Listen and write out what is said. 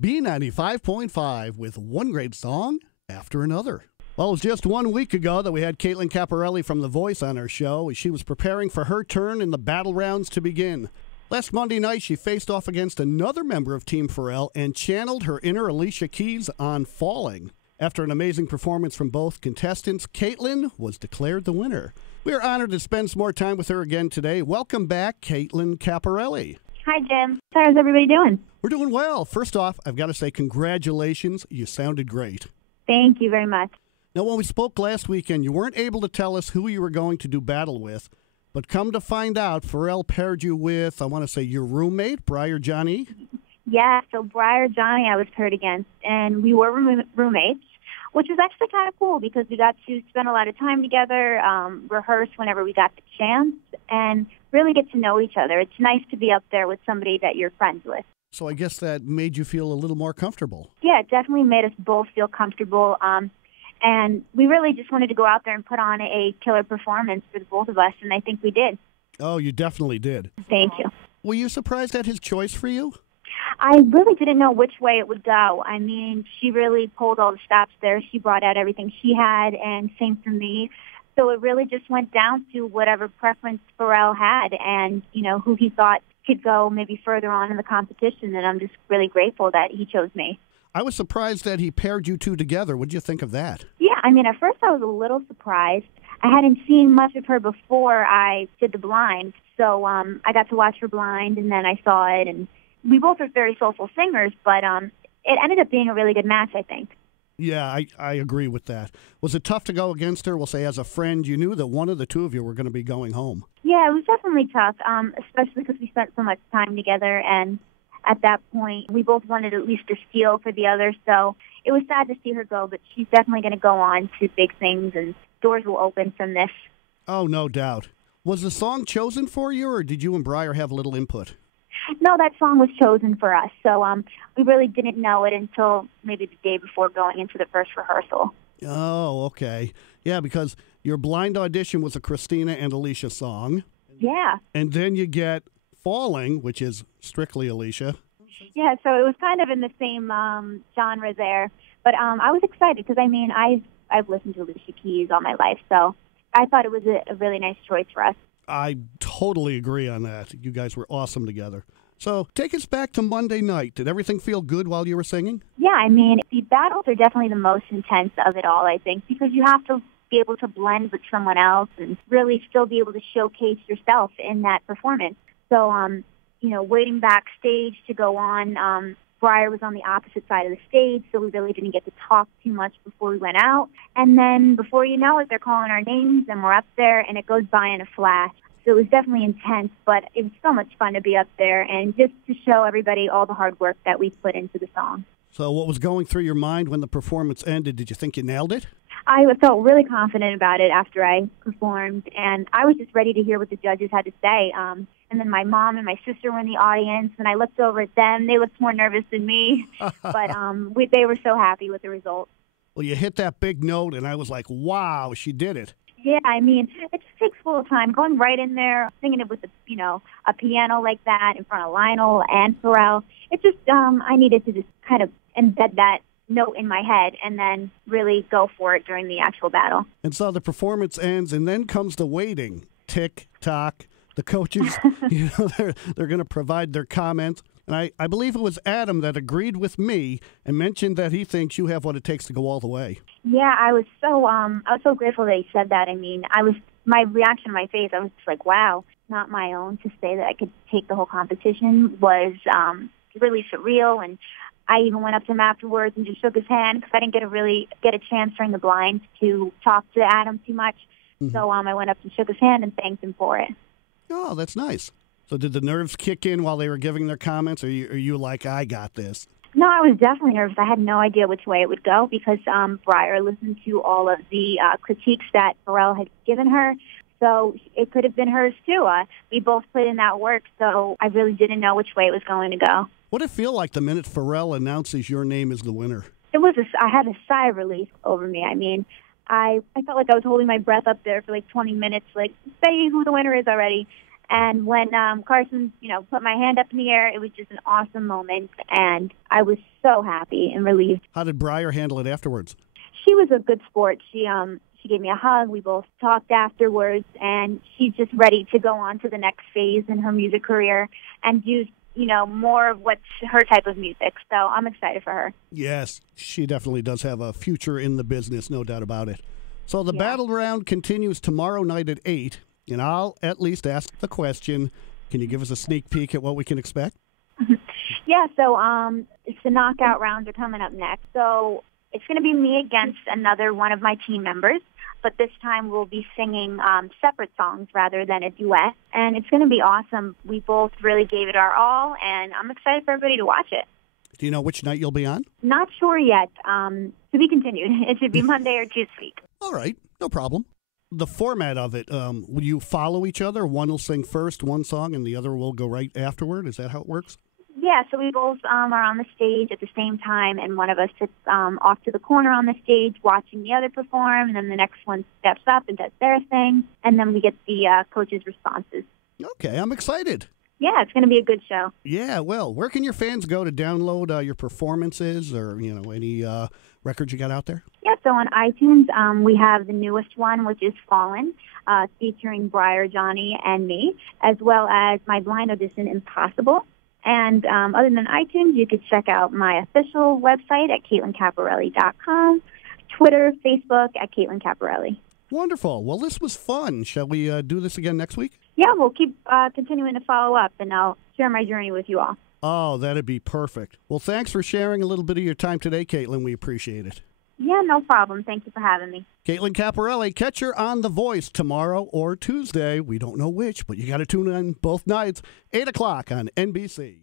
B95.5 with one great song after another. Well, it was just 1 week ago that we had Caitlin Caporale from The Voice on our show as she was preparing for her turn in the battle rounds to begin. Last Monday night, she faced off against another member of Team Pharrell and channeled her inner Alicia Keys on Falling. After an amazing performance from both contestants, Caitlin was declared the winner. We are honored to spend some more time with her again today. Welcome back, Caitlin Caporale. Hi, Jim. How's everybody doing? We're doing well. First off, I've got to say congratulations. You sounded great. Thank you very much. Now, when we spoke last weekend, you weren't able to tell us who you were going to do battle with, but come to find out, Pharrell paired you with, I want to say, your roommate, Briar Johnny. Yeah, so Briar Johnny I was paired against, and we were roommates, which was actually kind of cool because we got to spend a lot of time together, rehearse whenever we got the chance, and really get to know each other. It's nice to be up there with somebody that you're friends with. So I guess that made you feel a little more comfortable. Yeah, it definitely made us both feel comfortable, and we really just wanted to go out there and put on a killer performance for the both of us, and I think we did. Oh, you definitely did. Thank you. Were you surprised at his choice for you? I really didn't know which way it would go. I mean, she really pulled all the stops there. She brought out everything she had, and same for me. So it really just went down to whatever preference Pharrell had and, you know, who he thought could go maybe further on in the competition. And I'm just really grateful that he chose me. I was surprised that he paired you two together. What did you think of that? Yeah, I mean, at first I was a little surprised. I hadn't seen much of her before I did the blind. So I got to watch her blind, and then I saw it, and we both are very soulful singers, but it ended up being a really good match, I think. Yeah, I agree with that. Was it tough to go against her? We'll say as a friend, you knew that one of the two of you were going to be going home. Yeah, it was definitely tough, especially because we spent so much time together, and at that point, we both wanted at least to steal for the other, so it was sad to see her go, but she's definitely going to go on to big things, and doors will open from this. Oh, no doubt. Was the song chosen for you, or did you and Briar have a little input? No, that song was chosen for us, so we really didn't know it until maybe the day before going into the first rehearsal. Oh, okay. Yeah, because your blind audition was a Christina and Alicia song. Yeah. And then you get Falling, which is strictly Alicia. Yeah, so it was kind of in the same genre there. But I was excited because, I mean, I've listened to Alicia Keys all my life, so I thought it was a really nice choice for us. I totally agree on that. You guys were awesome together. So take us back to Monday night. Did everything feel good while you were singing? Yeah, I mean, the battles are definitely the most intense of it all, I think, because you have to be able to blend with someone else and really still be able to showcase yourself in that performance. So, you know, waiting backstage to go on, Briar was on the opposite side of the stage, so we really didn't get to talk too much before we went out. And then before you know it, they're calling our names, and we're up there, and it goes by in a flash. So it was definitely intense, but it was so much fun to be up there and just to show everybody all the hard work that we put into the song. So what was going through your mind when the performance ended? Did you think you nailed it? I felt really confident about it after I performed, and I was just ready to hear what the judges had to say. And then my mom and my sister were in the audience, and I looked over at them. They looked more nervous than me, but they were so happy with the result. Well, you hit that big note, and I was like, wow, she did it. Yeah, I mean, it just takes a little time. Going right in there, singing it with, a piano like that in front of Lionel and Pharrell, it just, I needed to just kind of embed that note in my head and then really go for it during the actual battle. And so the performance ends, and then comes the waiting. Tick, tock. The coaches, they're going to provide their comments. And I believe it was Adam that agreed with me and mentioned that he thinks you have what it takes to go all the way. Yeah, I was so grateful that he said that. I mean, my reaction on my face, I was just like, wow, not my own. To say that I could take the whole competition was really surreal. And I even went up to him afterwards and just shook his hand because I didn't get a chance during the blind to talk to Adam too much. Mm-hmm. So I went up and shook his hand and thanked him for it. Oh, that's nice. So did the nerves kick in while they were giving their comments, or are you like, I got this? No, I was definitely nervous. I had no idea which way it would go because Briar listened to all of the critiques that Pharrell had given her. So it could have been hers, too. We both put in that work, so I really didn't know which way it was going to go. What did it feel like the minute Pharrell announces your name as the winner? I had a sigh of relief over me. I mean, I felt like I was holding my breath up there for like 20 minutes, like, say who the winner is already. And when Carson, put my hand up in the air, it was just an awesome moment, and I was so happy and relieved. How did Breyer handle it afterwards? She was a good sport. She gave me a hug. We both talked afterwards, and she's just ready to go on to the next phase in her music career and do, more of what's her type of music. So I'm excited for her. Yes, she definitely does have a future in the business, no doubt about it. So the battle round continues tomorrow night at 8, and I'll at least ask the question, can you give us a sneak peek at what we can expect? Yeah, so it's the knockout rounds are coming up next. So it's going to be me against another one of my team members, but this time we'll be singing separate songs rather than a duet, and it's going to be awesome. We both really gave it our all, and I'm excited for everybody to watch it. Do you know which night you'll be on? Not sure yet. To be continued. It should be Monday or Tuesday week. All right, no problem. The format of it, will you follow each other? One will sing first, one song, and the other will go right afterward? Is that how it works? Yeah, so we both are on the stage at the same time, and one of us sits off to the corner on the stage watching the other perform, and then the next one steps up and does their thing, and then we get the coaches' responses. Okay, I'm excited. Yeah, it's going to be a good show. Yeah, well, where can your fans go to download your performances or, any records you got out there? Yeah, so on iTunes, we have the newest one, which is Fallen, featuring Briar, Johnny, and me, as well as my blind audition, Impossible. And other than iTunes, you could check out my official website at CaitlinCaporelli.com, Twitter, Facebook at Caitlin Caporelli. Wonderful. Well, this was fun. Shall we do this again next week? Yeah, we'll keep continuing to follow up, and I'll share my journey with you all. Oh, that'd be perfect. Well, thanks for sharing a little bit of your time today, Caitlin. We appreciate it. Yeah, no problem. Thank you for having me. Caitlin Caporelli, catch her on The Voice tomorrow or Tuesday. We don't know which, but you got to tune in both nights, 8 o'clock on NBC.